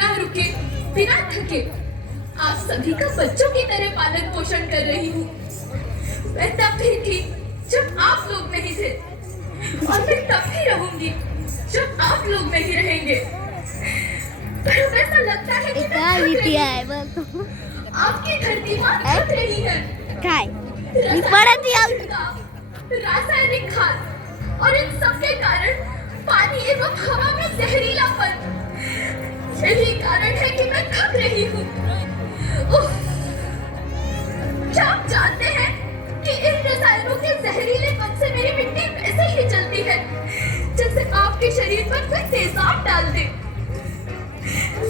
बिना रुके, बिना थके आप सभी का बच्चों की तरह पालन पोषण कर रही हूँ। मैं तब भी थी जब आप लोग नहीं थे, और मैं तब भी रहूंगी जब आप लोग नहीं रहेंगे। पर अब ऐसा लगता है कि मैं थक रही हूँ। आपकी धरती माँ थक रही है। रासायनिक खाद और इन सब के कारण पानी एवं हवा में जहरीलापन, यही कारण है कि मैं थक रही हूँ। क्या आप जानते हैं कि इन रसायनों के जहरीलेपन से मेरी मिट्टी वैसे ही जलती है जैसे आपके शरीर पर कोई तेजाब डाल दे।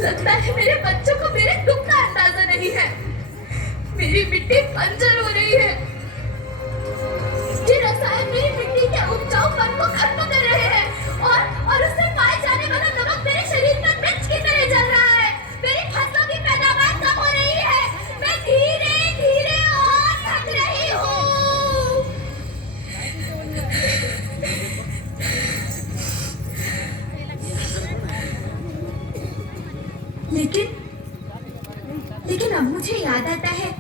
लगता है मेरे बच्चों को मेरे दुख का अंदाजा नहीं है। मेरी मिट्टी बंजर हो रही है। ये रसायन मेरी मिट्टी के उपजाऊपन को खत्म कर रहे हैं और उससे पाए जाने वाला नमक मेरे शरीर में मिर्च की तरह जल रहा है। मेरी फसलों की पैदावार कम हो रही है। मैं धीरे धीरे और थक रही हूँ। लेकिन अब मुझे याद आता है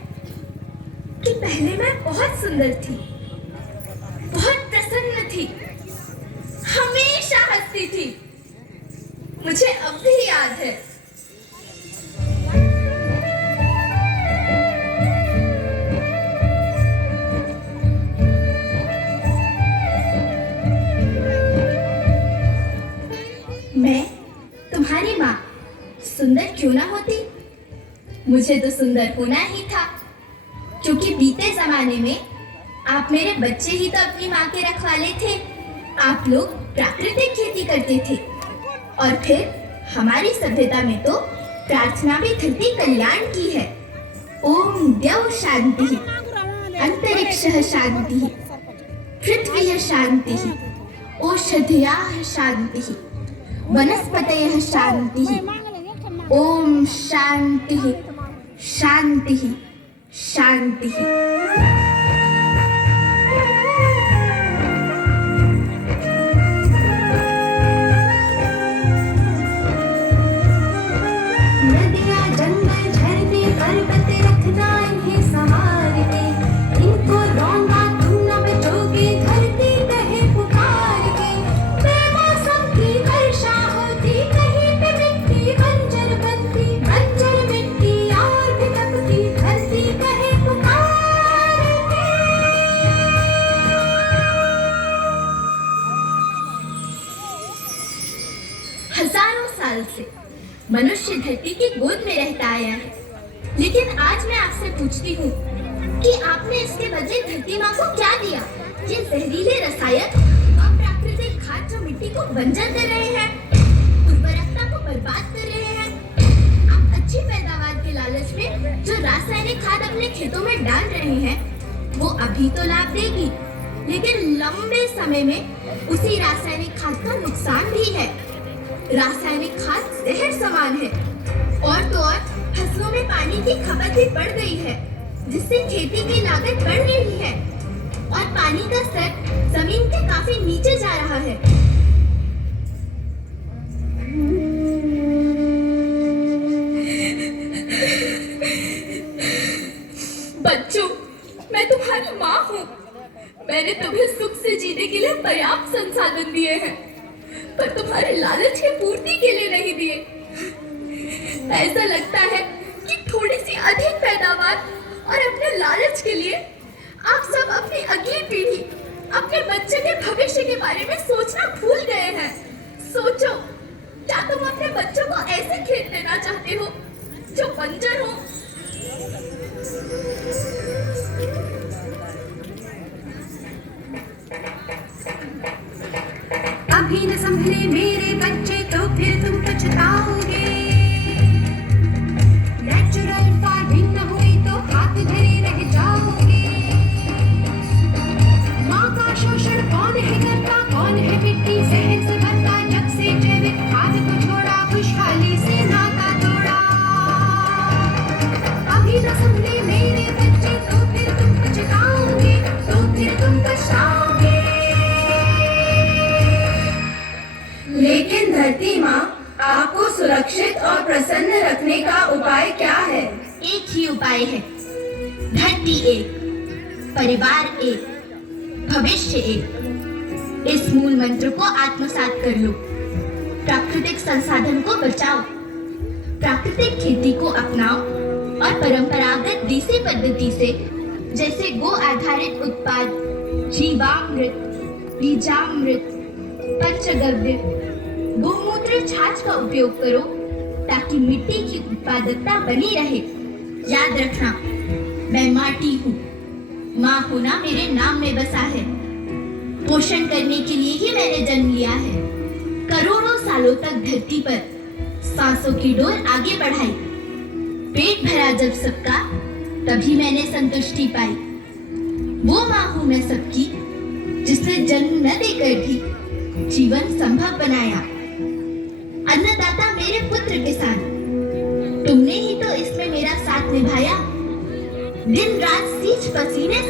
कि पहले मैं बहुत सुंदर थी, बहुत प्रसन्न थी, हमेशा हंसती थी। मुझे अब भी याद है। मैं तुम्हारी माँ सुंदर क्यों ना होती, मुझे तो सुंदर होना ही था, क्योंकि बीते जमाने में आप मेरे बच्चे ही तो अपनी माँ के रखवाले थे। आप लोग प्राकृतिक खेती करते थे और फिर हमारी सभ्यता में तो प्रार्थना भी धरती कल्याण की है। ओम द्यौ शांति, अंतरिक्षः शांति, पृथ्वी शांति, औषधयः शांति, वनस्पतयः शांति। ओम शांति शांति शांति। हजारों साल से मनुष्य धरती की गोद में रहता आया है, लेकिन आज मैं आपसे पूछती हूँ कि आपने इसके बदले धरती माँ को क्या दिया? ये जहरीले रसायन, अप्राकृतिक खाद जो मिट्टी को बंजर कर रहे हैं, उर्वरकता को बर्बाद कर रहे हैं। आप अच्छी पैदावार के लालच में जो रासायनिक खाद अपने खेतों में डाल रहे हैं, वो अभी तो लाभ देगी, लेकिन लंबे समय में उसी रासायनिक खाद का नुकसान भी है। रासायनिक खाद जहर समान है, और तो और फसलों में पानी की खपत भी बढ़ गई है, जिससे खेती की लागत बढ़ रही है और पानी का स्तर जमीन के काफी नीचे जा रहा है। बच्चों, मैं तुम्हारी माँ हूँ। मैंने तुम्हें सुख से जीने के लिए पर्याप्त संसाधन दिए हैं, पर तुम्हारे लालच की पूर्ति के लिए नहीं दिए। ऐसा लगता है कि थोड़ी सी अधिक पैदावार और अपने लालच के लिए आप सब अपनी अगली पीढ़ी, अपने बच्चे के भविष्य के बारे में सोचना भूल गए हैं। सोचो, क्या तुम अपने बच्चों को ऐसे खेत देना चाहते हो जो बंजर हो? अभी न संभले मेरे बच्चे तो फिर तुम पछताओगे। नेचुरल फार्मिंग न हुई तो हाथ धरे रह जाओगे। माँ का शोषण कौन है करता, कौन है मिट्टी सहन से भरता? जब से जैविक खाद को छोड़ा, खुशहाली से नाता तोड़ा। प्रसन्न रखने का उपाय क्या है? एक ही उपाय है, धरती एक, परिवार एक, भविष्य एक। इस मूल मंत्र को आत्मसात कर लो। प्राकृतिक संसाधन को बचाओ, प्राकृतिक खेती को अपनाओ और परंपरागत देसी पद्धति से, जैसे गो आधारित उत्पाद, जीवामृत, बीजामृत, पंचगव्य, गोमूत्र, छाछ का उपयोग करो ताकि मिट्टी की उत्पादकता बनी रहे। याद रखना, मैं माटी हूँ, माँ होना मेरे नाम में बसा है। पोषण करने के लिए ही मैंने जन्म लिया है। करोड़ों सालों तक धरती पर सांसों की डोर आगे बढ़ाई। पेट भरा जब सबका, तभी मैंने संतुष्टि पाई। वो माँ हूँ मैं सबकी, जिसने जन्म न देकर भी जीवन संभव बनाया। अन्नदाता मेरे पुत्र किसान, तुमने ही तो इसमें मेरा साथ निभाया। दिन रात सींच पसीने से